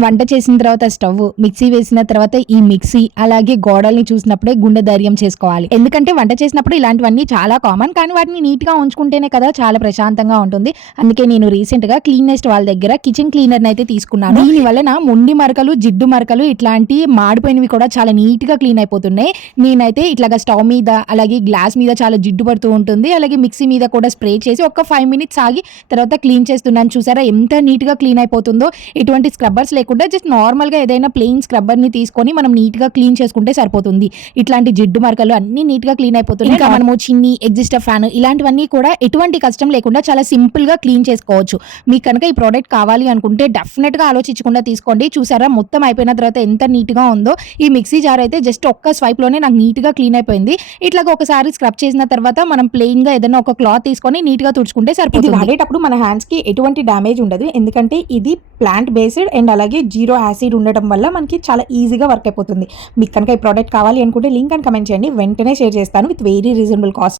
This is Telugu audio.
వంట చేసిన తర్వాత స్టవ్, మిక్సీ వేసిన తర్వాత ఈ మిక్సీ, అలాగే గోడల్ని చూసినప్పుడే గుండె ధైర్యం చేసుకోవాలి. ఎందుకంటే వంట చేసినప్పుడు ఇలాంటివన్నీ చాలా కామన్. కానీ వాటిని నీట్‌గా ఉంచుకుంటేనే కదా చాలా ప్రశాంతంగా ఉంటుంది. అందుకే నేను రీసెంట్‌గా క్లీనెస్ట్ వాళ్ళ దగ్గర కిచెన్ క్లీనర్‌నయితే తీసుకున్నాను. దీని వలన మొండి మరకలు, జిడ్డు మరకలు ఇట్లాంటి మాడిపోయినవి కూడా చాలా నీట్‌గా క్లీన్ అయిపోతున్నాయి. నేనైతే ఇట్లాగా స్టవ్ మీద, అలాగే గ్లాస్ మీద చాలా జిడ్డు పడుతూ ఉంటుంది. అలాగే మిక్సీ మీద కూడా స్ప్రే చేసి ఒక 5 మినిట్స్ ఆగి తర్వాత క్లీన్ చేస్తున్నాను. చూసారా ఎంత నీట్‌గా క్లీన్ అయిపోతుందో. ఎటువంటి స్క్రబ్బర్స్ లేకుండా జస్ట్ నార్మల్‌గా ఏదైనా ప్లెయిన్ స్క్రబ్బర్‌ని తీసుకొని మనం నీట్‌గా క్లీన్ చేసుకుంటే సరిపోతుంది. ఇట్లాంటి జిడ్డు మరకలు అన్నీ నీట్‌గా క్లీన్ అయిపోతున్నాయి. ఇంకా మనము చిన్ని, ఎగ్జిస్టర్ ఫ్యాన్ ఇలాంటివన్నీ కూడా ఎటువంటి కష్టం లేకుండా చాలా సింపుల్‌గా క్లీన్ చేసుకోవచ్చు. మీకు కనుక ఈ ప్రోడక్ట్ కావాలి అనుకుంటే డెఫినెట్‌గా ఆలోచించకుండా తీసుకోండి. చూసారా మొత్తం అయిపోయిన తర్వాత ఎంత నీట్‌గా ఉందో. ఈ మిక్సీ జార్ అయితే జస్ట్ ఒక్క స్వైప్‌లోనే నాకు నీట్‌గా క్లీన్ అయిపోయింది. ఇట్లాగ ఒకసారి స్క్రబ్ చేసిన తర్వాత మనం ప్లెయిన్‌గా ఏదైనా ఒక క్లాత్ తీసుకొని నీట్‌గా తుడుచుకుంటే సరిపోతుంది. ఇది వాడేటప్పుడు మన హ్యాండ్స్‌కి ఎటువంటి డ్యామేజ్ ఉండదు. ఎందుకంటే ఇది ప్లాంట్ బేస్డ్ అండ్ అలాగే జీరో యాసిడ్ ఉండడం వల్ల మనకి చాలా ఈజీగా వర్క్ అయిపోతుంది. మీకు కనుక ఈ ప్రోడక్ట్ కావాలి అనుకుంటే లింక్ అని కమెంట్ చేయండి. వెంటనే షేర్ చేస్తాను విత్ వెరీ రీజనబుల్ కాస్ట్.